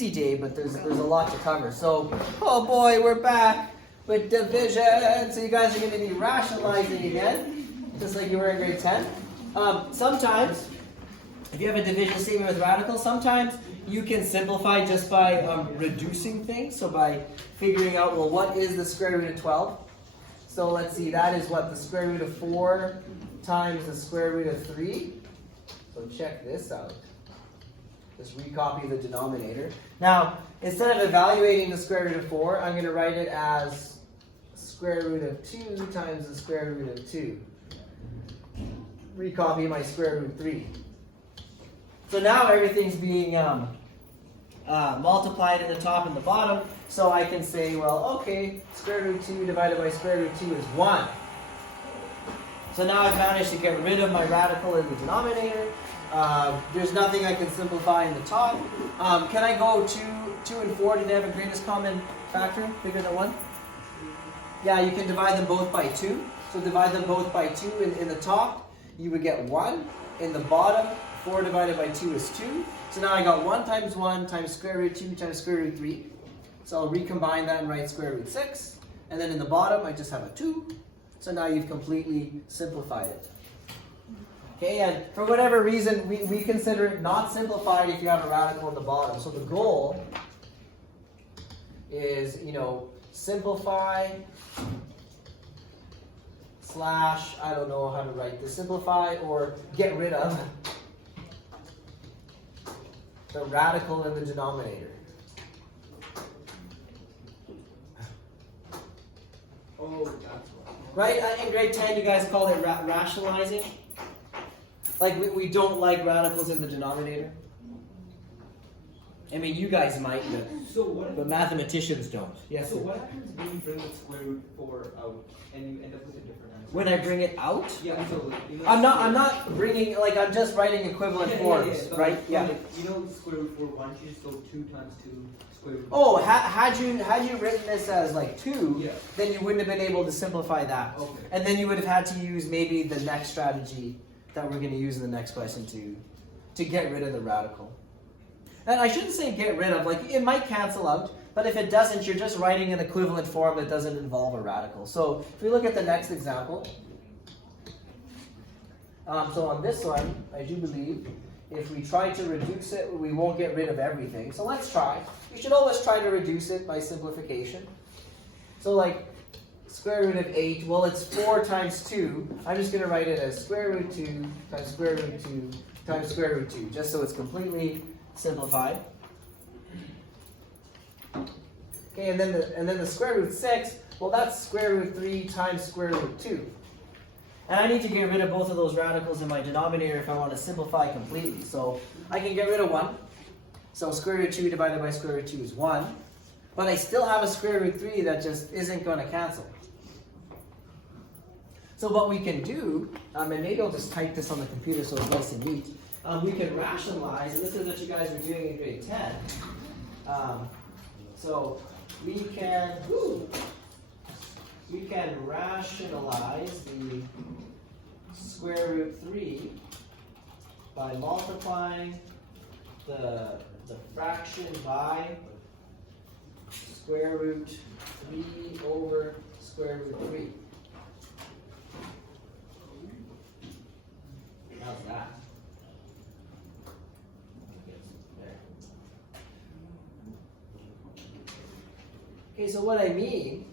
easy day, but there's a lot to cover. So, oh boy, we're back with division. So you guys are going to be rationalizing again, just like you were in grade 10. Sometimes, if you have a division statement with radicals, sometimes you can simplify just by reducing things. So by figuring out, well, what is the square root of 12? So let's see, that is what, the square root of 4 times the square root of 3. So check this out. Just recopy the denominator. Now, instead of evaluating the square root of 4, I'm going to write it as square root of 2 times the square root of 2. Recopy my square root 3. So now everything's being multiplied in the top and the bottom. So I can say, well, okay, square root 2 divided by square root 2 is 1. So now I've managed to get rid of my radical in the denominator. There's nothing I can simplify in the top. Can I go 2 and 4? Do they have a greatest common factor bigger than 1? Yeah, you can divide them both by 2. So divide them both by 2 in the top. You would get 1. In the bottom, 4 divided by 2 is 2. So now I got 1 times square root 2 times square root 3. So I'll recombine that and write square root 6. And then in the bottom, I just have a 2. So now you've completely simplified it. Okay, and for whatever reason, we consider it not simplified if you have a radical in the bottom. So the goal is, simplify slash, I don't know how to write this, simplify or get rid of the radical in the denominator. Oh, that's what. Right? In grade 10, you guys called it rationalizing. Like, we don't like radicals in the denominator. I mean, you guys might, but mathematicians don't. Yes? So what happens when you bring the square root 4 out and you end up with a different answer? When I bring it out? Yeah, so I'm not bringing, I'm just writing equivalent forms, right? Yeah. Square root 4 1 should just go 2 times 2 square root. Oh, had you written this as 2, yeah, then you wouldn't have been able to simplify that. Okay. And then you would have had to use maybe the next strategy that we're going to use in the next question to get rid of the radical. And I shouldn't say get rid of, it might cancel out, but if it doesn't, you're just writing an equivalent form that doesn't involve a radical. So if we look at the next example, so on this one, I do believe, if we try to reduce it, we won't get rid of everything. So let's try. You should always try to reduce it by simplification. So square root of 8, well, it's 4 times 2. I'm just going to write it as square root 2 times square root 2 times square root 2, just so it's completely simplified. Okay, and then the square root 6, well, that's square root 3 times square root 2. And I need to get rid of both of those radicals in my denominator if I want to simplify completely. So I can get rid of 1. So square root 2 divided by square root 2 is 1. But I still have a square root 3 that just isn't going to cancel. So what we can do, and maybe I'll just type this on the computer so it's nice and neat. We can rationalize, and this is what you guys were doing in grade 10. So we can rationalize the square root 3 by multiplying the fraction by square root 3 over square root 3. How's that? Okay, so what I mean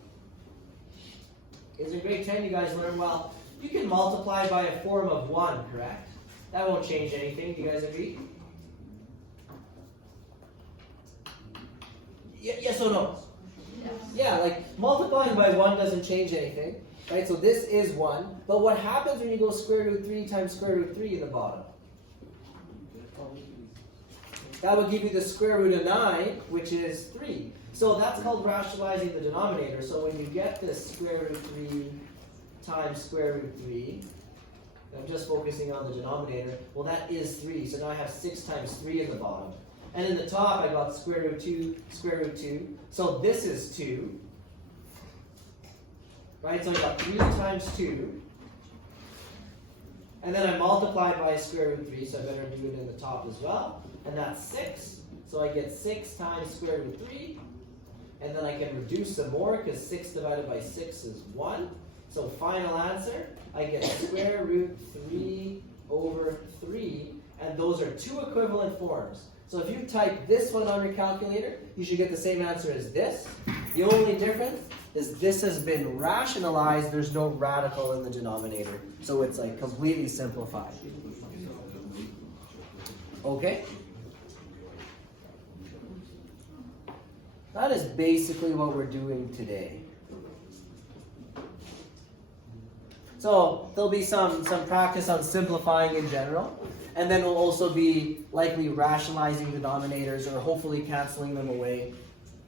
is in grade 10 you guys learn, well, you can multiply by a form of 1, correct? That won't change anything. Do you guys agree? Yes or no? Yeah, multiplying by 1 doesn't change anything. Right, so this is 1. But what happens when you go square root 3 times square root 3 in the bottom? That would give you the square root of 9, which is 3. So that's called rationalizing the denominator. So when you get this square root 3 times square root 3, I'm just focusing on the denominator, well, that is 3. So now I have 6 times 3 in the bottom. And in the top, I got square root 2, square root 2. So this is 2. Right, so I got 3 times 2. And then I multiplied by square root 3, so I better do it in the top as well. And that's 6. So I get 6 times square root 3. And then I can reduce some more because 6 divided by 6 is 1. So final answer, I get square root 3 over 3. And those are two equivalent forms. So if you type this one on your calculator, you should get the same answer as this. The only difference is this has been rationalized. There's no radical in the denominator. So it's like completely simplified. Okay? That is basically what we're doing today. So there'll be some practice on simplifying in general. And then we'll also be likely rationalizing denominators or hopefully canceling them away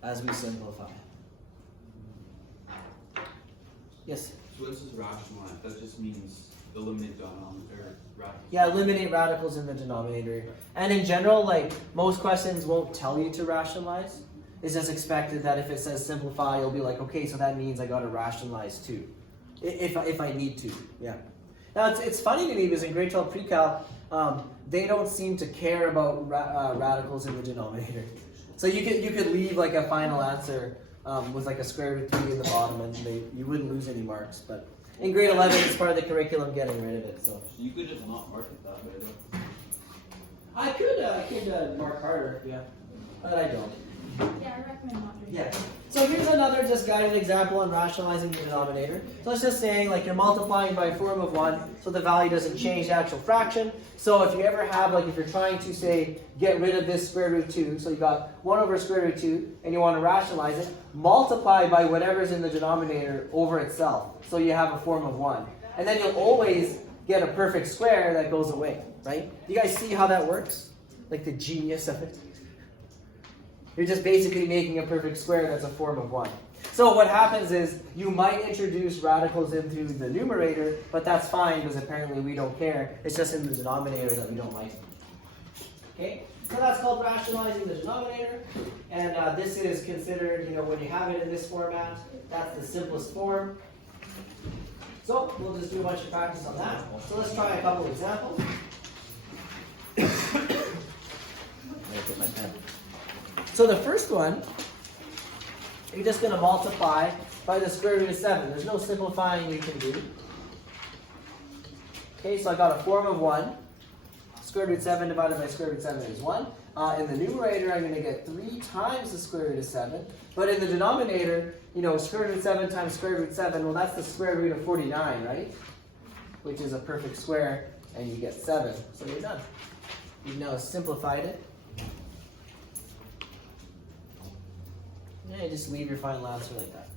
as we simplify. Yes? So this is rationalize. That just means eliminate denominator radicals. Yeah, eliminate radicals in the denominator. And in general, like most questions won't tell you to rationalize. It's just expected that if it says simplify, you'll be like, okay, so that means I got to rationalize too. If I need to, yeah. Now it's funny to me because in grade 12 pre-cal, they don't seem to care about radicals in the denominator. So you could leave like a final answer with like a square root 3 in the bottom, and you wouldn't lose any marks. But in grade 11, it's part of the curriculum getting rid of it. So you could just not mark it that way, though. I could mark harder, yeah, but I don't. Yeah, I recommend not doing Yeah. that. So here's another just guided example on rationalizing the denominator. So it's just saying like you're multiplying by a form of 1, so the value doesn't change the actual fraction. So if you ever have, like if you're trying to say, get rid of this square root 2, so you got 1 over square root 2, and you want to rationalize it, multiply by whatever's in the denominator over itself. So you have a form of 1. And then you'll always get a perfect square that goes away, right? You guys see how that works? Like the genius of it? You're just basically making a perfect square that's a form of 1. So what happens is you might introduce radicals into the numerator, but that's fine because apparently we don't care. It's just in the denominator that we don't like. Okay? So that's called rationalizing the denominator. And this is considered, when you have it in this format, that's the simplest form. So we'll just do a bunch of practice on that. So let's try a couple examples. I'm going to put my pen. So the first one, you're just going to multiply by the square root of 7. There's no simplifying you can do. Okay, so I got a form of 1. Square root 7 divided by square root 7 is 1. In the numerator, I'm going to get 3 times the square root of 7. But in the denominator, square root of 7 times square root 7, well, that's the square root of 49, right? Which is a perfect square, and you get 7. So you're done. You've now simplified it. Yeah, just leave your final answer like that.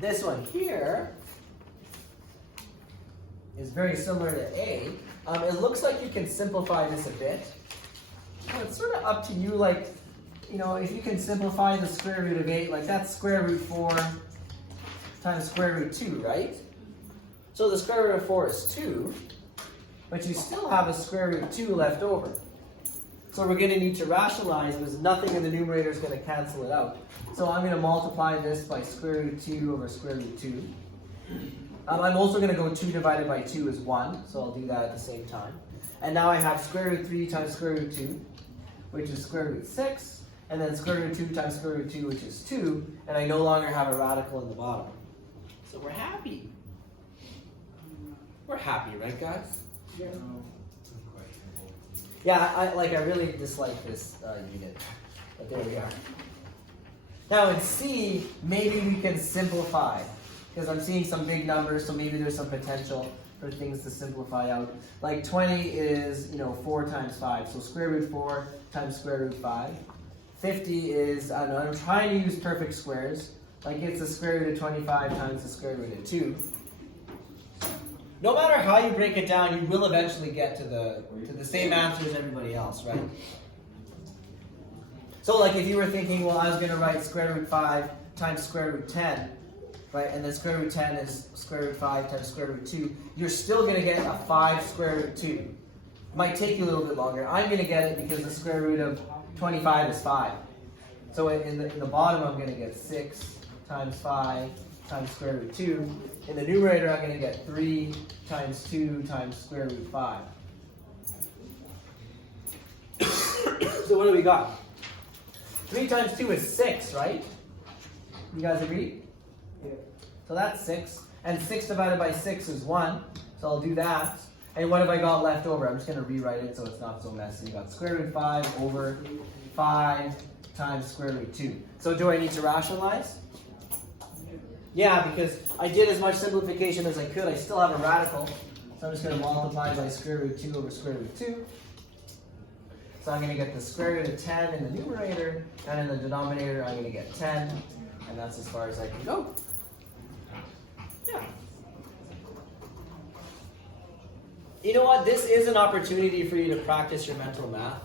This one here is very similar to A. It looks like you can simplify this a bit. Well, it's sort of up to you, if you can simplify the square root of 8, like that's square root 4 times square root 2, right? So the square root of 4 is 2, but you still have a square root of 2 left over. So we're going to need to rationalize because nothing in the numerator is going to cancel it out. So I'm going to multiply this by square root 2 over square root 2. I'm also going to go 2 divided by 2 is 1, so I'll do that at the same time. And now I have square root 3 times square root 2, which is square root 6, and then square root 2 times square root 2, which is 2, and I no longer have a radical in the bottom. So we're happy. We're happy, right guys? Yeah. Yeah, I really dislike this unit, but there we are. Now in C, maybe we can simplify, because I'm seeing some big numbers, so maybe there's some potential for things to simplify out. Like 20 is, 4 times 5, so square root 4 times square root 5. 50 is, I don't know, I'm trying to use perfect squares, like it's the square root of 25 times the square root of 2. No matter how you break it down, you will eventually get to the same answer as everybody else, right? So like if you were thinking, well, I was going to write square root 5 times square root 10, right? And then square root 10 is square root 5 times square root 2. You're still going to get a 5 square root 2. It might take you a little bit longer. I'm going to get it because the square root of 25 is 5. So in the bottom, I'm going to get 6 times 5 times square root 2. In the numerator, I'm going to get 3 times 2 times square root 5. what do we got? 3 times 2 is 6, right? You guys agree? Yeah. So that's 6. And 6 divided by 6 is 1. So I'll do that. And what have I got left over? I'm just going to rewrite it so it's not so messy. You got square root 5 over 5 times square root 2. So do I need to rationalize? Yeah, because I did as much simplification as I could. I still have a radical. So I'm just going to multiply by square root 2 over square root 2. So I'm going to get the square root of 10 in the numerator, and in the denominator I'm going to get 10, and that's as far as I can go. Yeah. You know what? This is an opportunity for you to practice your mental math,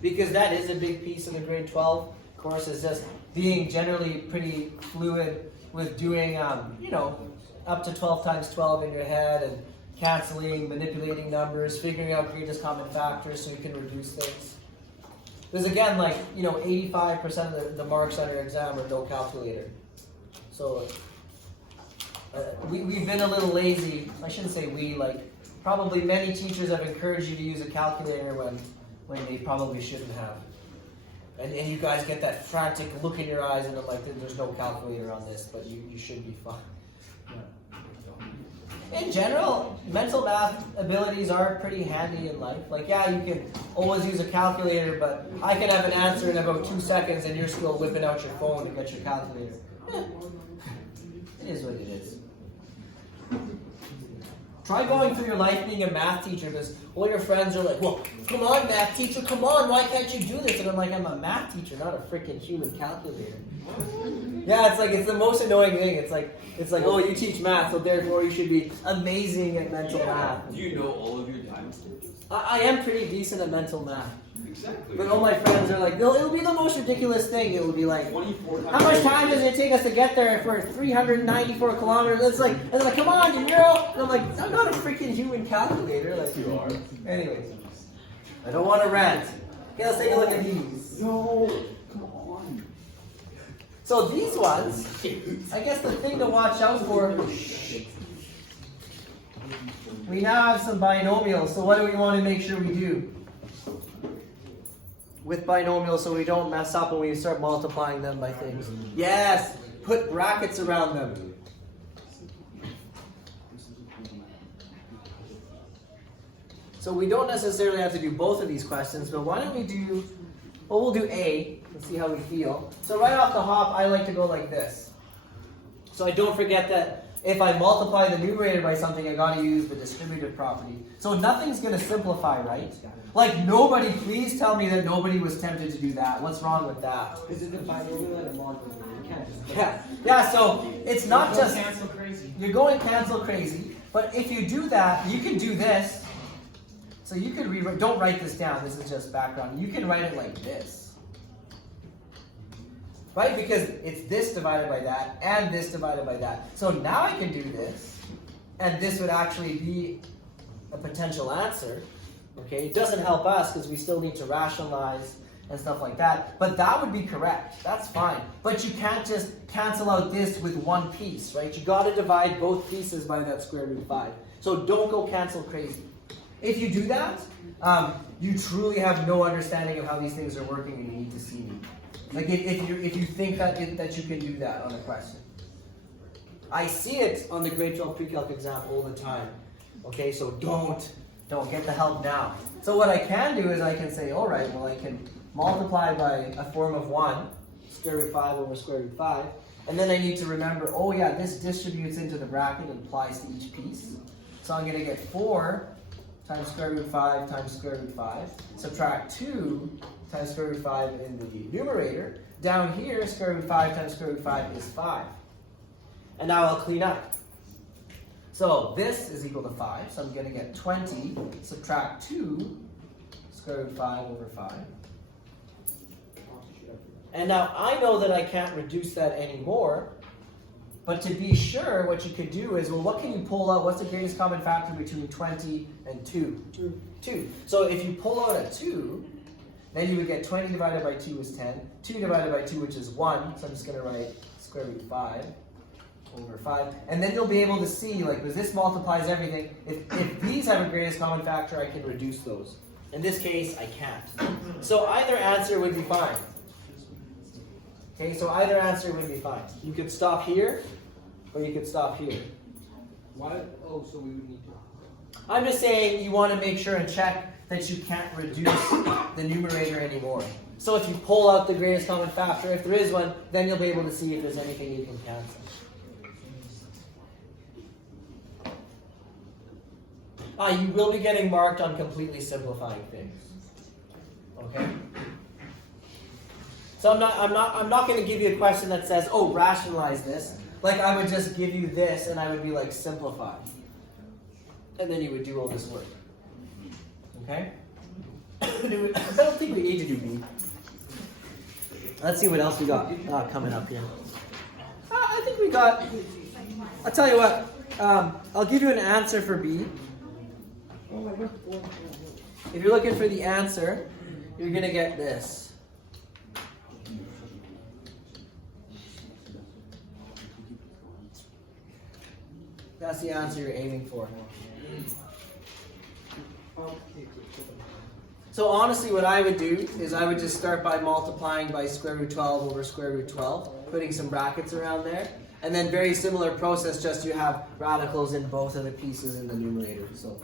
because that is a big piece of the grade 12 course, is just being generally pretty fluid with doing, you know, up to 12 times 12 in your head, and canceling, manipulating numbers, figuring out greatest common factors so you can reduce things. Because again, like, you know, 85% of the marks on your exam are no calculator. So we've been a little lazy. I shouldn't say we, like, probably many teachers have encouraged you to use a calculator when they probably shouldn't have. And you guys get that frantic look in your eyes and I'm like, there's no calculator on this, but you should be fine. In general, mental math abilities are pretty handy in life. Like, yeah, you can always use a calculator, but I can have an answer in about 2 seconds and you're still whipping out your phone to get your calculator. It is what it is. Try going through your life being a math teacher, because all your friends are like, well, come on, math teacher, come on, why can't you do this? And I'm like, I'm a math teacher, not a freaking human calculator. Yeah, it's the most annoying thing. It's like, oh, you teach math, so therefore you should be amazing at mental math. Do you know all of your times? I am pretty decent at mental math. Exactly. But all my friends are like, it'll be the most ridiculous thing. It will be like, 24 times. how much time does it take us to get there for 394 kilometers? It's like, come on, you know? And I'm like, I'm not a freaking human calculator. Like, You are. Anyways, I don't want to rant. Okay, let's take a look at these. No. Come on. So these ones, I guess the thing to watch out for, we now have some binomials. So what do we want to make sure we do with binomials so we don't mess up when we start multiplying them by things? Yes, put brackets around them. So we don't necessarily have to do both of these questions, but why don't we do, well, we'll do A. Let's see how we feel. So right off the hop, I like to go like this. So I don't forget that if I multiply the numerator by something, I got to use the distributive property. So nothing's going to simplify, right? Like, nobody, please tell me that nobody was tempted to do that. What's wrong with that? Is it the binomial and a monomial? You can't just. Yeah, so it's not just, cancel crazy. you're going cancel crazy, but if you do that, you can do this. So you could rewrite, don't write this down, this is just background. You can write it like this. Right? Because it's this divided by that, and this divided by that. So now I can do this, and this would actually be a potential answer. Okay? It doesn't help us because we still need to rationalize and stuff like that. But that would be correct. That's fine. But you can't just cancel out this with one piece, right? You got to divide both pieces by that square root 5. So don't go cancel crazy. If you do that, you truly have no understanding of how these things are working, and you need to see me. Like if you think that you can do that on a question. I see it on the grade 12 pre-calc exam all the time. Okay, so don't get the help now. So what I can do is I can say, all right, well I can multiply by a form of 1, square root 5 over square root 5, and then I need to remember, oh yeah, this distributes into the bracket and applies to each piece. So I'm going to get 4 times square root 5 times square root 5. Subtract 2 times square root 5 in the numerator. Down here, square root 5 times square root 5 is 5. And now I'll clean up. So this is equal to 5. So I'm going to get 20, subtract 2, square root 5 over 5. And now I know that I can't reduce that anymore. But to be sure, what you could do is, well, what can you pull out? What's the greatest common factor between 20 and 2? 2. So if you pull out a 2, then you would get 20 divided by 2 is 10. 2 divided by 2, which is 1. So I'm just going to write square root 5 over 5. And then you'll be able to see, like, because this multiplies everything. If these have a greatest common factor, I can reduce those. In this case, I can't. So either answer would be fine. Okay, so either answer would be fine. You could stop here, or you could stop here. Why? Oh, so we would need to. I'm just saying you want to make sure and check that you can't reduce the numerator anymore. So if you pull out the greatest common factor, if there is one, then you'll be able to see if there's anything you can cancel. You will be getting marked on completely simplifying things. Okay? So I'm not going to give you a question that says, oh, rationalize this. Like I would just give you this and I would be like, simplify. And then you would do all this work. Okay? I don't think we need to do B. Let's see what else we got coming up here. I think we got, I'll tell you what, I'll give you an answer for B. If you're looking for the answer, you're going to get this. That's the answer you're aiming for. So honestly, what I would do is I would just start by multiplying by square root 12 over square root 12, putting some brackets around there. And then very similar process, just you have radicals in both of the pieces in the numerator. So,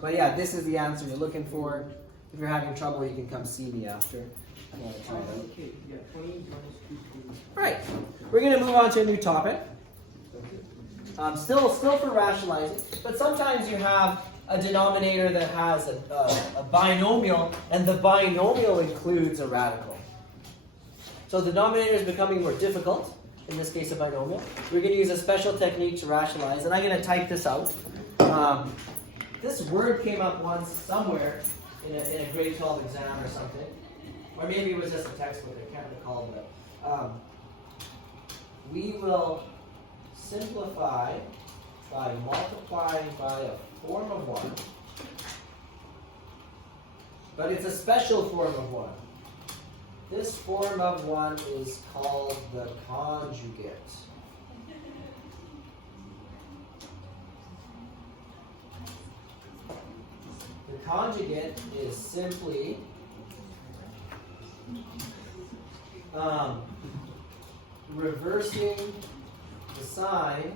but yeah, this is the answer you're looking for. If you're having trouble, you can come see me after. I'm gonna try it out. Okay, yeah, 20 minus 2. Right, we're going to move on to a new topic. Still for rationalizing, but sometimes you have a denominator that has a binomial, and the binomial includes a radical. So the denominator is becoming more difficult, in this case a binomial. We're going to use a special technique to rationalize, and I'm going to type this out. This word came up once somewhere in a grade 12 exam or something, or maybe it was just a textbook, I can't recall, but we will simplify by multiplying by a form of 1, but it's a special form of 1. This form of 1 is called the conjugate. The conjugate is simply reversing the sign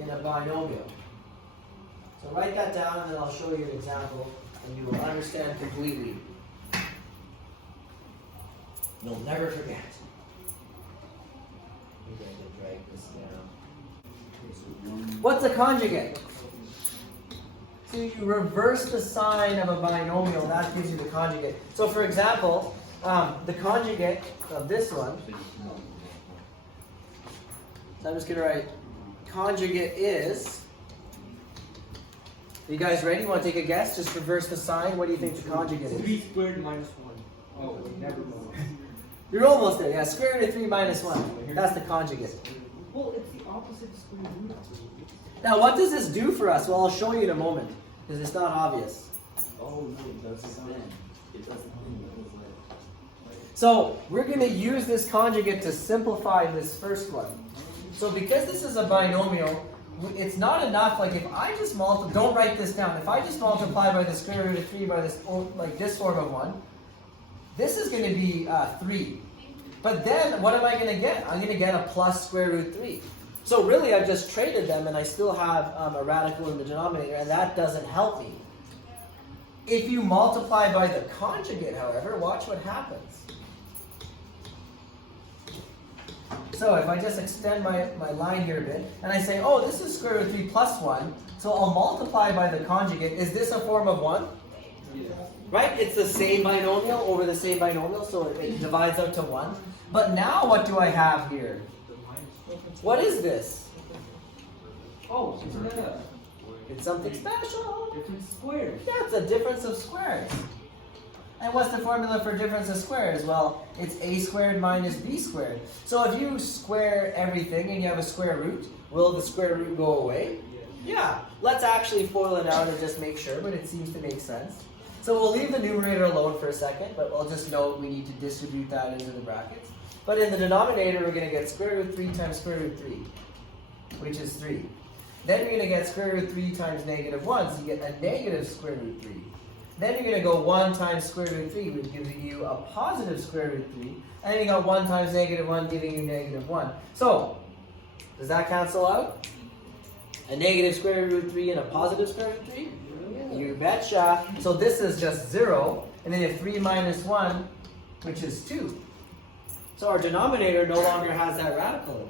in a binomial. So write that down and then I'll show you an example and you will understand completely. You'll never forget. We're going to drag this down. What's a conjugate? So you reverse the sign of a binomial, that gives you the conjugate. So for example, the conjugate of this one, so I'm just going to write conjugate is, are you guys ready? You want to take a guess? Just reverse the sign. What do you think the conjugate is? 3 squared minus 1. Oh, never mind. You're almost there. Yeah, square root of 3 minus 1. That's the conjugate. Well, it's the opposite of square root. Now, what does this do for us? Well, I'll show you in a moment, because it's not obvious. Oh, no, it doesn't then. It doesn't then. So, we're going to use this conjugate to simplify this first one. So, because this is a binomial, it's not enough, like if I just multiply, don't write this down, if I just multiply by the square root of 3 by this, like this form of 1, this is going to be 3. But then, what am I going to get? I'm going to get a plus square root 3. So really, I've just traded them, and I still have a radical in the denominator, and that doesn't help me. If you multiply by the conjugate, however, watch what happens. So if I just extend my line here a bit, and I say, oh, this is square root 3 plus 1, so I'll multiply by the conjugate. Is this a form of 1? Yeah. Right? It's the same binomial over the same binomial, so it divides out to 1. But now what do I have here? What is this? Oh, isn't that a It's something special. different squares? Yeah, it's a difference of squares. And what's the formula for difference of squares? Well, it's a squared minus b squared. So if you square everything and you have a square root, will the square root go away? Yeah. Let's actually FOIL it out and just make sure, but it seems to make sense. So we'll leave the numerator alone for a second, but we'll just note we need to distribute that into the brackets. But in the denominator, we're going to get square root 3 times square root 3, which is 3. Then you're going to get square root 3 times negative 1, so you get a negative square root 3. Then you're going to go 1 times square root 3, which gives you a positive square root 3. And then you got 1 times negative 1, giving you negative 1. So, does that cancel out? A negative square root 3 and a positive square root 3? You betcha. So this is just 0. And then you have 3 minus 1, which is 2. So our denominator no longer has that radical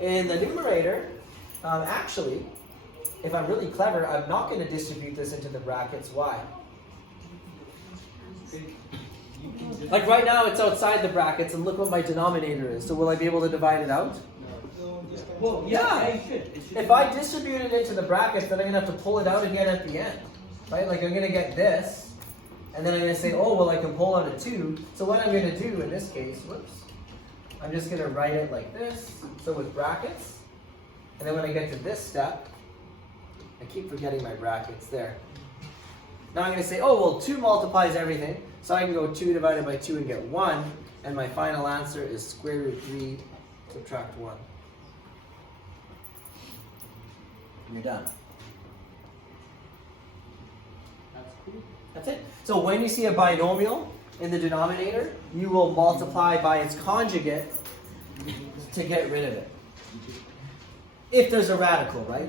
in it. In the numerator, actually, if I'm really clever, I'm not going to distribute this into the brackets. Why? Like right now, it's outside the brackets, and look what my denominator is. So will I be able to divide it out? Well, yeah. You should. It should If I distribute it into the brackets, then I'm going to have to pull it out again at the end. Right? Like I'm going to get this, and then I'm going to say, oh, well, I can pull out a 2. So what I'm going to do in this case, whoops, I'm just going to write it like this. So with brackets. And then when I get to this step, I keep forgetting my brackets there. Now I'm going to say, oh, well, 2 multiplies everything. So I can go 2 divided by 2 and get 1. And my final answer is square root 3 subtract 1. And you're done. That's cool. That's it. So when you see a binomial in the denominator, you will multiply by its conjugate to get rid of it. If there's a radical, right?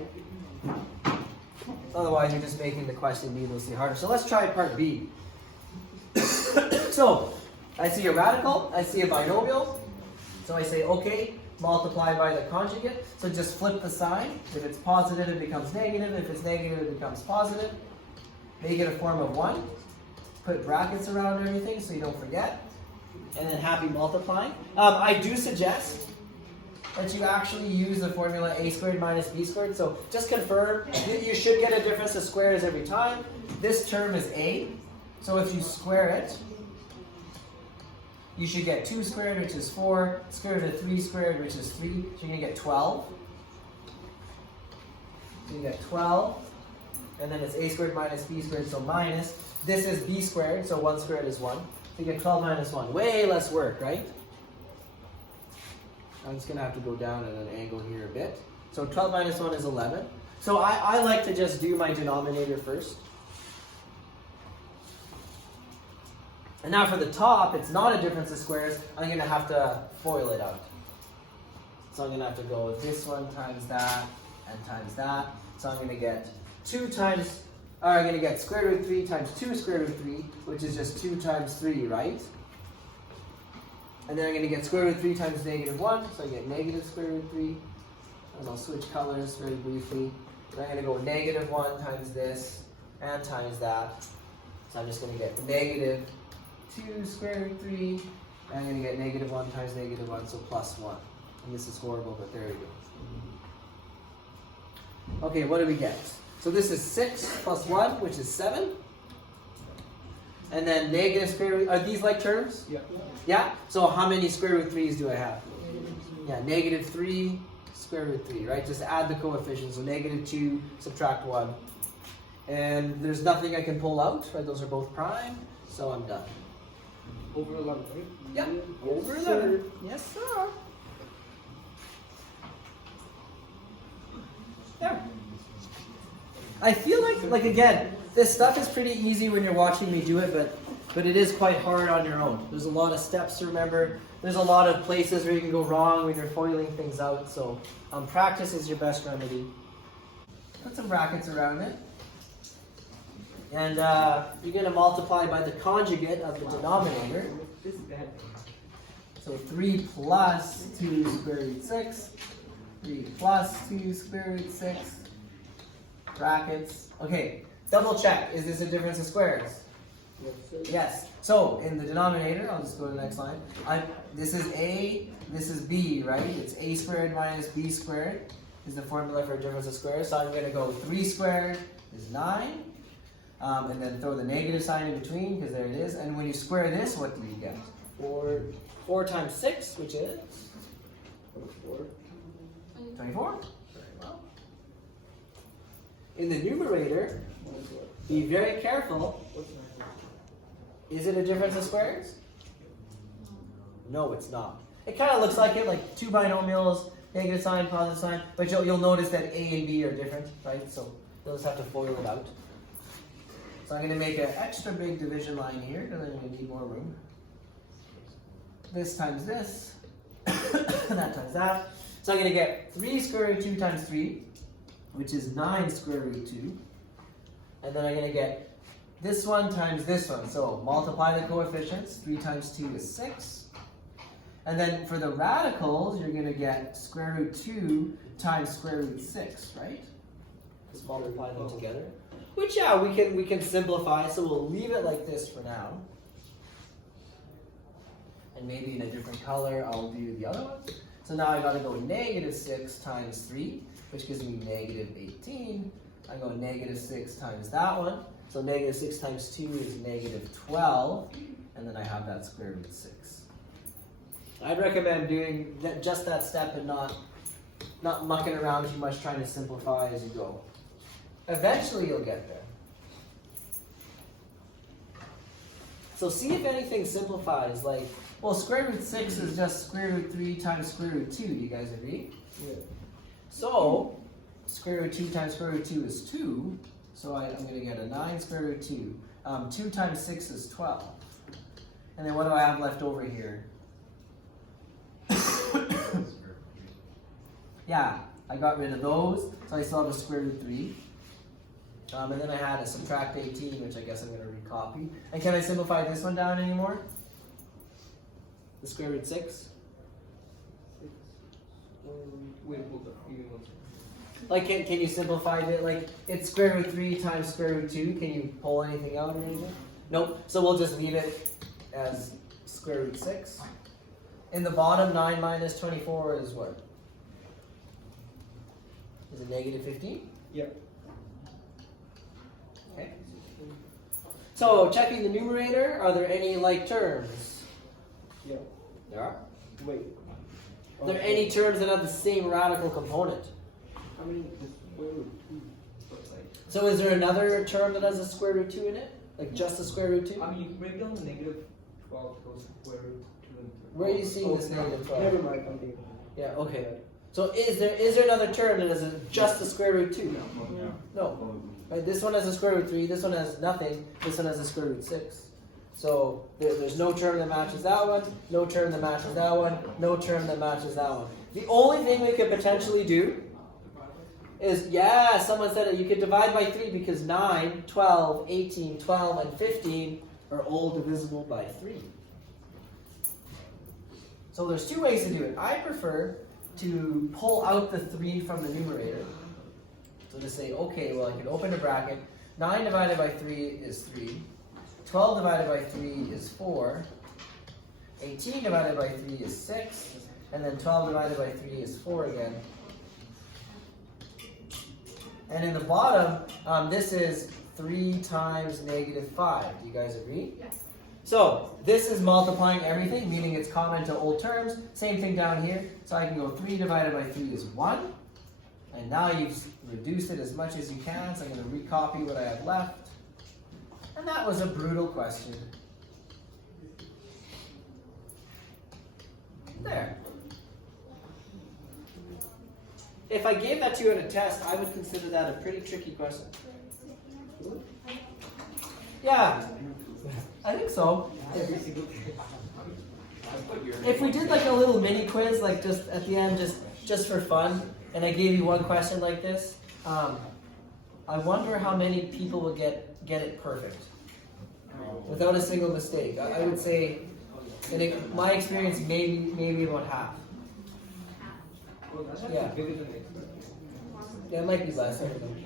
Otherwise, you're just making the question needlessly harder. So let's try part B. So, I see a radical, I see a binomial. So I say, okay, multiply by the conjugate. So just flip the sign. If it's positive, it becomes negative. If it's negative, it becomes positive. Make it a form of 1. Put brackets around everything so you don't forget. And then happy multiplying. I do suggest that you actually use the formula a squared minus b squared. So just confirm, you should get a difference of squares every time. This term is a, so if you square it, you should get 2 squared, which is 4, square root of 3 squared, which is 3, so you're going to get 12. So you get 12, and then it's a squared minus b squared, so minus. This is b squared, so 1 squared is 1. So you get 12 minus 1. Way less work, right? I'm just going to have to go down at an angle here a bit. So 12 minus 1 is 11. So I like to just do my denominator first. And now for the top, it's not a difference of squares. I'm going to have to FOIL it out. So I'm going to have to go this one times that and times that. So I'm going to get 2 times, or I'm going to get square root 3 times 2 square root 3, which is just 2 times 3, right? And then I'm going to get square root 3 times negative 1, so I get negative square root 3. And I'll switch colors very briefly. Then I'm going to go negative 1 times this and times that. So I'm just going to get negative 2 square root 3. And I'm going to get negative 1 times negative 1, so plus 1. And this is horrible, but there we go. Okay, what do we get? So this is 6 plus 1, which is 7. And then negative square root, are these like terms? Yeah. Yeah? So how many square root 3's do I have? Yeah, negative 3, square root 3, right? Just add the coefficients. So negative 2, subtract 1. And there's nothing I can pull out, right? Those are both prime, so I'm done. Over 11, right? Yep, over 11. Yes, sir. There. I feel like again, this stuff is pretty easy when you're watching me do it, but it is quite hard on your own. There's a lot of steps to remember. There's a lot of places where you can go wrong when you're foiling things out. So practice is your best remedy. Put some brackets around it. And you're going to multiply by the conjugate of the denominator. So 3 plus 2 square root 6. 3 plus 2 square root 6. Brackets. Okay, double check. Is this a difference of squares? Yes. So in the denominator, I'll just go to the next line. This is a, this is b, right? It's a squared minus b squared is the formula for a difference of squares. So I'm going to go 3 squared is 9. And then throw the negative sign in between, because there it is. And when you square this, what do you get? 4 times 6, which is? 24. Very well. In the numerator, be very careful. Is it a difference of squares? No, it's not. It kind of looks like it, like 2 binomials negative sign, positive sign, but you'll notice that A and B are different, right? So you'll just have to FOIL it out. So I'm going to make an extra big division line here, because I'm going to need more room. This times this, that times that. So I'm going to get 3 square root 2 times 3, which is 9 square root 2. And then I'm going to get this one times this one. So multiply the coefficients. 3 times 2 is 6. And then for the radicals, you're going to get square root 2 times square root 6, right? Just multiply them together. Which, yeah, we can simplify. So we'll leave it like this for now. And maybe in a different color, I'll do the other one. So now I got to go negative 6 times 3, which gives me negative 18. I go negative 6 times that one. So negative 6 times 2 is negative 12. And then I have that square root 6. I'd recommend doing that, just that step and not mucking around too much trying to simplify as you go. Eventually you'll get there. So see if anything simplifies, like, well, square root 6 is just square root 3 times square root 2. Do you guys agree? Yeah. So, square root 2 times square root 2 is 2. So I'm going to get a 9 square root 2. 2 times 6 is 12. And then what do I have left over here? Yeah, I got rid of those. So I still have a square root 3. And then I had a subtract 18, which I guess I'm going to recopy. And can I simplify this one down anymore? The square root 6? Wait, hold up. Give me 1 second. Like, can you simplify it? Like, it's square root 3 times square root 2. Can you pull anything out or anything? Nope. So we'll just leave it as square root 6. In the bottom, 9 minus 24 is what? Is it negative 15? Yep. Okay. So, checking the numerator, are there any like terms? Yep. There are. Wait. Are there any terms that have the same radical component? How many? Square root 2. But like. So is there another term that has a square root 2 in it? Like just the square root 2? I mean, you break down the negative 12 to go square root 2 and 3. Where are you seeing this negative 12? Never mind, I'm leaving. Yeah, okay. So is there another term that has just the square root 2? No. Right, this one has a square root 3, this one has nothing, this one has a square root 6. So there's no term that matches that one, no term that matches that one, no term that matches that one. The only thing we could potentially do is, yeah, someone said it, you could divide by 3 because 9, 12, 18, 12, and 15 are all divisible by 3. So there's 2 ways to do it. I prefer to pull out the 3 from the numerator. So to say, okay, well, I can open a bracket. 9 divided by 3 is 3. 12 divided by 3 is 4. 18 divided by 3 is 6. And then 12 divided by 3 is 4 again. And in the bottom, this is 3 times negative 5. Do you guys agree? Yes. So this is multiplying everything, meaning it's common to old terms. Same thing down here. So I can go 3 divided by 3 is 1. And now you've reduced it as much as you can, so I'm going to recopy what I have left. And that was a brutal question. There. If I gave that to you in a test, I would consider that a pretty tricky question. Yeah, I think so. Every single thing. If we did like a little mini quiz, like just at the end, just for fun, and I gave you one question like this, I wonder how many people will get it perfect without a single mistake. I would say, in my experience, maybe about half. Well, that's Yeah. bigger than expected. Yeah, it might be less. I don't know.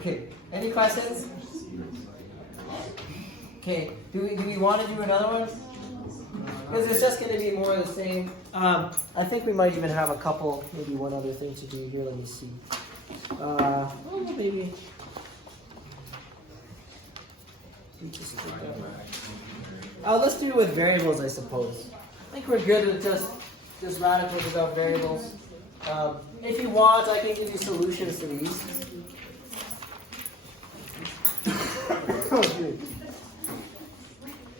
Okay, any questions? Okay, do we want to do another one? Because it's just going to be more of the same. I think we might even have a couple, maybe one other thing to do here. Let me see. Well, maybe. Let's do it with variables, I suppose. I think we're good with just radicals without variables. If you want, I can give you solutions to these.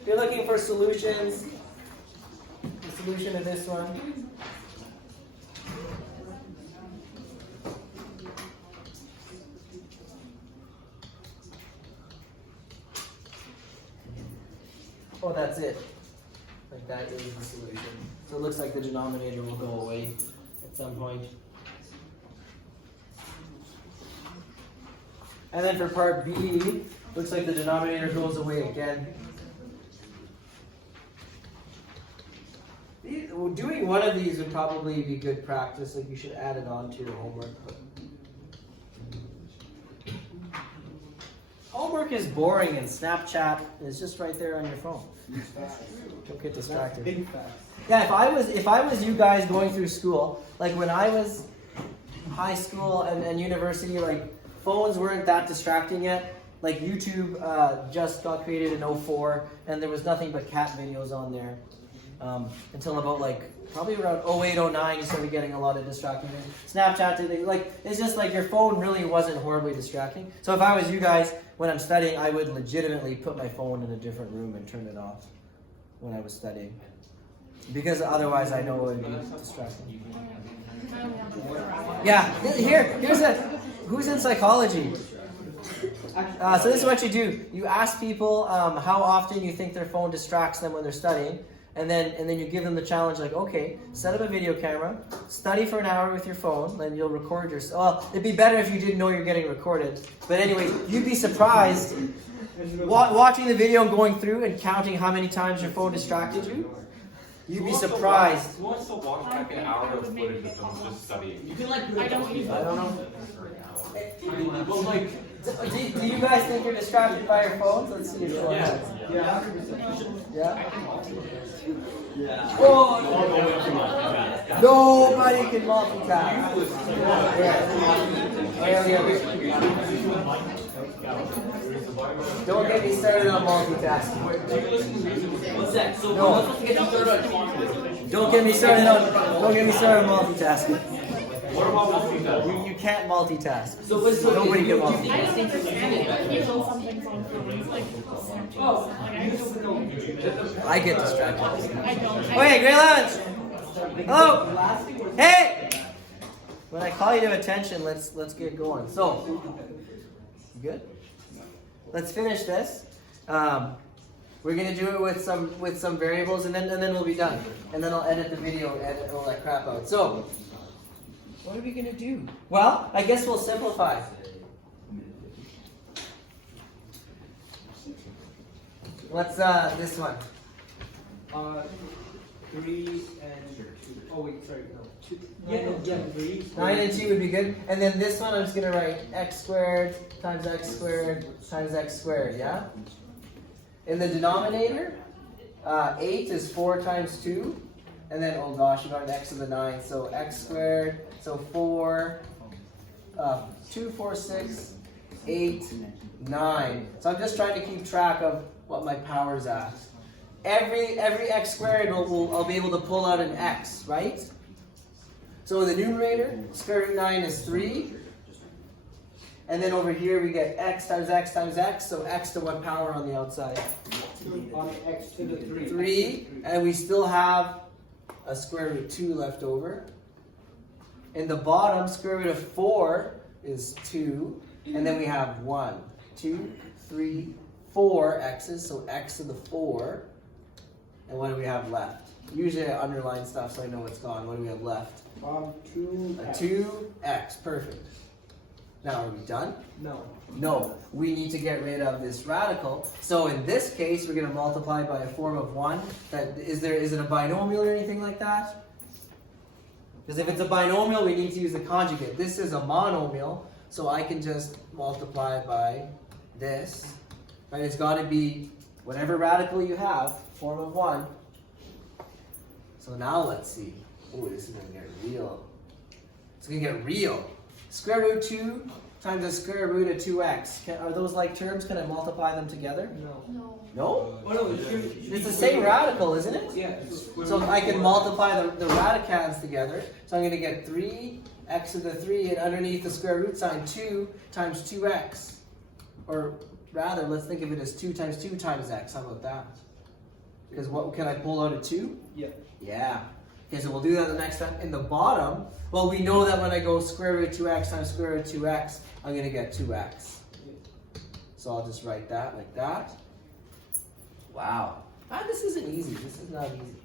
If you're looking for solutions, let's solution of this one. Oh, that's it. Like that is the solution. So it looks like the denominator will go away at some point. And then for part B, looks like the denominator goes away again. Doing one of these would probably be good practice. Like you should add it on to your homework. Homework is boring and Snapchat is just right there on your phone. Don't get distracted. Yeah, if I was you guys going through school, like when I was high school and university, like phones weren't that distracting yet. Like YouTube just got created in 04 and there was nothing but cat videos on there. Until about probably around 08, 09, you started getting a lot of distracting things. Snapchat, like it's just like your phone really wasn't horribly distracting. So if I was you guys, when I'm studying, I would legitimately put my phone in a different room and turn it off when I was studying. Because otherwise I know it would be distracting. Yeah, here's who's in psychology? So this is what you do. You ask people how often you think their phone distracts them when they're studying. And then you give them the challenge, like, okay, set up a video camera, study for an hour with your phone, then you'll record yourself. Well, it'd be better if you didn't know you're getting recorded. But anyway, you'd be surprised watching the video and going through and counting how many times your phone distracted you. You'd be surprised. Who wants to watch like an hour of footage of them just studying? You can like. I don't use I don't know. Well, like. Do you guys think you're distracted by your phones? Let's see your phone. Yeah. Yeah? Yeah. Oh, nobody can multitask. Don't get me started on multitasking. What's that? So No. we're supposed to get you started on quantitative. Don't get me started on multitasking. What about multitasking? You can't multitask. So what's the Nobody can I multitask. just think it's funny, but you know something's on phones, like Snapchat. I get distracted. I don't. Okay, grade 11. Hello. Hey. When I call you to attention, let's get going. So, you good? Let's finish this. We're gonna do it with some variables, and then we'll be done. And then I'll edit the video, edit all that crap out. So, what are we gonna do? Well, I guess we'll simplify. What's this one? 3 and 2. Oh wait, sorry, no. 2. Yeah, 3. 9 and 2 would be good. And then this one, I'm just gonna write x squared times x squared times x squared. Yeah. In the denominator, 8 is 4 times 2. And then, oh gosh, you got an x to the 9. So x squared, so 4, 2, 4, 6, 8, 9. So I'm just trying to keep track of what my power's at. Every x squared, I'll be able to pull out an x, right? So in the numerator, square root 9 is 3. And then over here we get x times x times x, so x to what power on the outside? On x to the 3. 3, and we still have a square root 2 left over. In the bottom, square root of 4 is 2, and then we have 1, 2, 3, 4 x's, so x to the 4. And what do we have left? Usually I underline stuff so I know it's gone. What do we have left? 2. A 2x, perfect. Now, are we done? No. No, we need to get rid of this radical. So in this case, we're going to multiply by a form of 1. Is it a binomial or anything like that? Because if it's a binomial, we need to use the conjugate. This is a monomial, so I can just multiply by this. Right? It's got to be whatever radical you have, form of 1. So now let's see. Oh, this is going to get real. It's going to get real. Square root 2 times the square root of 2x. Are those like terms? Can I multiply them together? No. No. No? Oh no, It's the same radical, isn't it? Yeah. So I can multiply the radicands together. So I'm going to get 3x to the 3, and underneath the square root sign, 2 times 2x. Or rather, let's think of it as 2 times 2 times x. How about that? Because what can I pull out a 2? Yeah. Yeah. Okay, so we'll do that the next time. In the bottom, well, we know that when I go square root of 2x times square root of 2x, I'm going to get 2x. So I'll just write that like that. Wow. Ah, this isn't easy. This is not easy.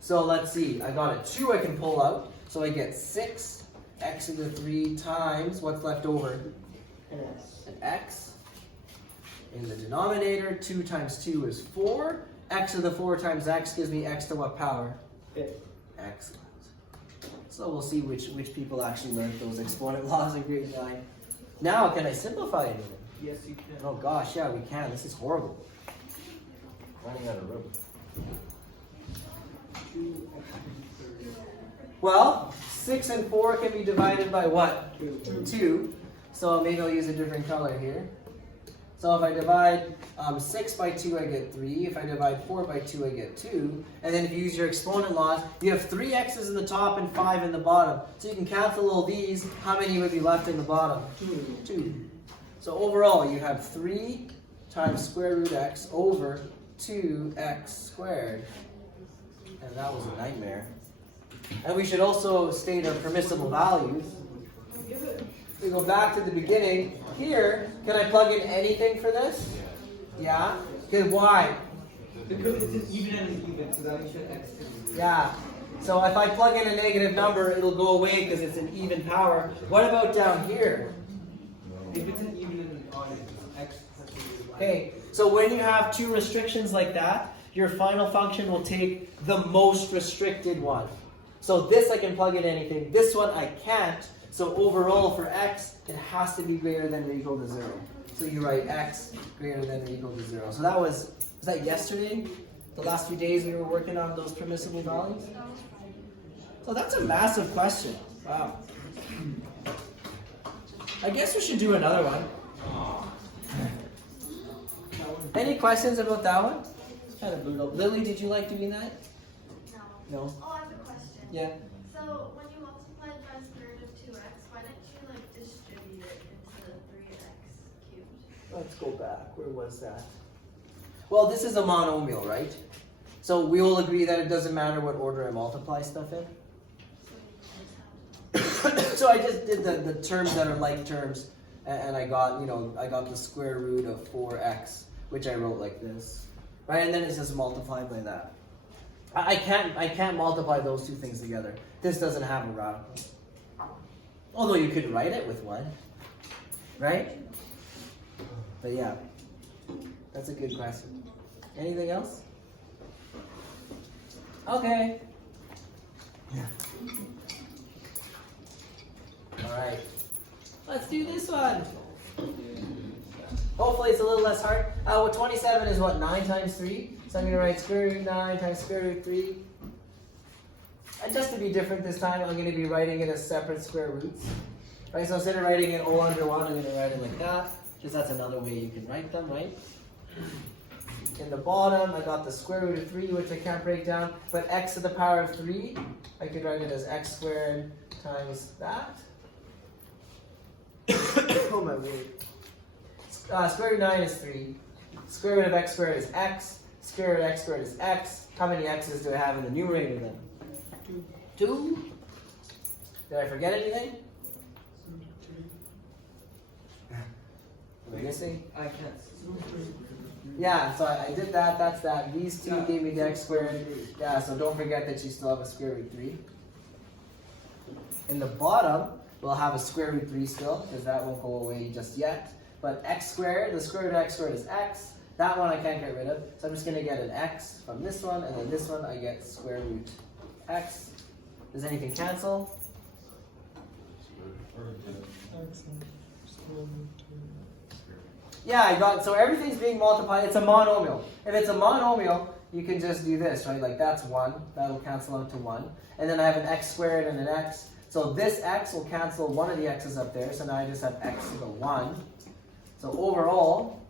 So let's see. I got a 2 I can pull out. So I get 6 x to the 3 times what's left over? An x. In the denominator, 2 times 2 is 4. X to the 4 times x gives me x to what power? Excellent. So we'll see which people actually learned those exponent laws in grade 9. Now, can I simplify anything? Yes, you can. Oh gosh, yeah, we can. This is horrible. Running out of room. Well, 6 and 4 can be divided by what? 2. So maybe I'll use a different color here. So if I divide 6 by 2, I get 3. If I divide 4 by 2, I get 2. And then if you use your exponent laws, you have 3 x's in the top and 5 in the bottom. So you can cancel all these. How many would be left in the bottom? 2. So overall, you have 3 times square root x over 2x squared. And that was a nightmare. And we should also state our permissible values. We go back to the beginning. Here, can I plug in anything for this? Yeah? Okay, why? Because it's an even and an even, so that means that x is. Yeah. So if I plug in a negative number, it'll go away because it's an even power. What about down here? If it's an even and an odd, x has to be. Okay, so when you have two restrictions like that, your final function will take the most restricted one. So this I can plug in anything. This one I can't. So overall for x, it has to be greater than or equal to 0. So you write x greater than or equal to 0. So that was that yesterday? The last few days we were working on those permissible values? So that's a massive question. Wow. I guess we should do another one. Any questions about that one? Kind of brutal. Lily, did you like doing that? No. No? Oh, I have a question. Yeah. So when you multiplied by square root of 2x, why didn't you like distribute it into 3x cubed? Let's go back. Where was that? Well, this is a monomial, right? So we all agree that it doesn't matter what order I multiply stuff in. So I just did the terms that are like terms, and I got, I got the square root of 4x, which I wrote like this, right? And then it's just multiplied by that. I can't multiply those two things together. This doesn't have a radical. Although you could write it with one, right? But yeah, that's a good question. Anything else? Okay. Alright. Let's do this one. Hopefully it's a little less hard. Well, 27 is what, 9 times 3? So I'm going to write square root 9 times square root 3. And just to be different this time, I'm going to be writing it as separate square roots. Right, so instead of writing it all under one, I'm going to write it like that. Because that's another way you can write them, right? In the bottom, I got the square root of 3, which I can't break down. But x to the power of 3, I could write it as x squared times that. Oh my word. Square root of 9 is 3. Square root of x squared is x. Square root of x squared is x. How many x's do I have in the numerator then? 2. Did I forget anything? Am I missing? I can't. Yeah, so I did that, that's that. These two gave me the x squared. Yeah, so don't forget that you still have a square root 3. In the bottom, we'll have a square root 3 still, because that won't go away just yet. But x squared, the square root of x squared is x. That one I can't get rid of. So I'm just going to get an x from this one, and then this one I get square root x. Does anything cancel? Yeah, I got, so everything's being multiplied. It's a monomial. If it's a monomial, you can just do this, right? Like that's 1. That'll cancel out to 1. And then I have an x squared and an x. So this x will cancel one of the x's up there. So now I just have x to the 1. So overall,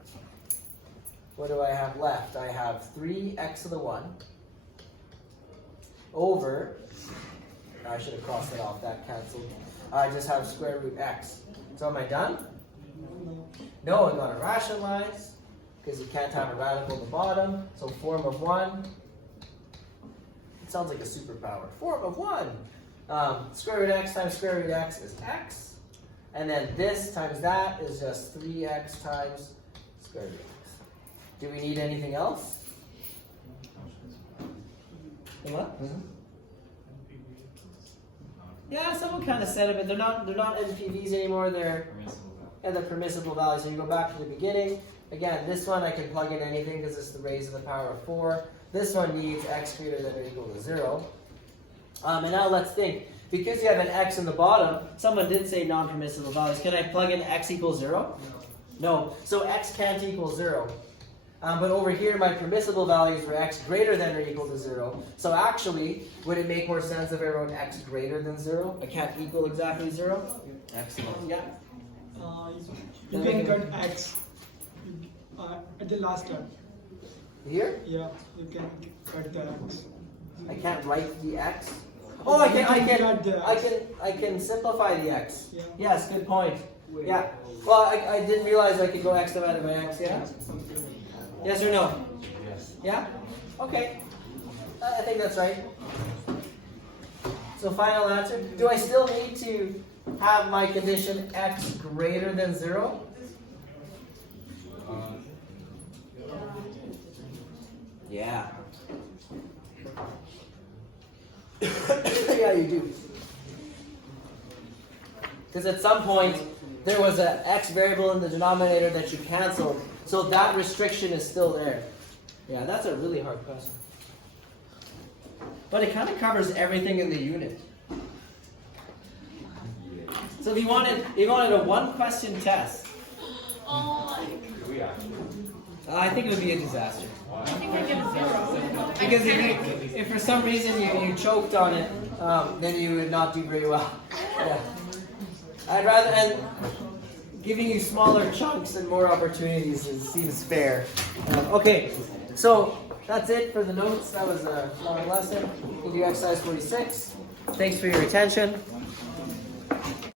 what do I have left? I have 3x to the 1 over, I should have crossed it off, that canceled. I just have square root x. So am I done? No, I'm going to rationalize. because you can't have a radical at the bottom. So form of 1. It sounds like a superpower. Form of 1. Square root x times square root x is x. And then this times that is just 3x times square root x. Do we need anything else? What? Yeah, someone kind of said it, but they're not NPVs anymore. They're the permissible values. So you go back to the beginning. Again, this one I can plug in anything because it's the raised to the power of 4. This one needs x greater than or equal to 0. And now let's think. Because you have an x in the bottom, someone did say non-permissible values. Can I plug in x equals 0? No. So x can't equal 0. But over here, my permissible values were x greater than or equal to 0. So actually, would it make more sense if I wrote x greater than 0? I can't equal exactly 0? Excellent. Yeah. You can cut x at the last term. Here? Yeah, you can cut the x. I can't write the x. Oh, I can simplify the x. Yeah. Yes, good point. Yeah. Well, I didn't realize I could go x divided by x. Yeah. Yes or no? Yes. Yeah? Okay. I think that's right. So final answer. Do I still need to have my condition x greater than 0? Yeah. Yeah, you do. Because at some point, there was an x variable in the denominator that you canceled, so that restriction is still there. Yeah, that's a really hard question. But it kind of covers everything in the unit. So if you wanted a one-question test, Oh, Do we actually? I think it would be a disaster. I think I get a 0. Because if for some reason you choked on it, then you would not do very well. Yeah. I'd rather, and giving you smaller chunks and more opportunities seems fair. Okay, so that's it for the notes. That was a long lesson. We'll do exercise 46. Thanks for your attention.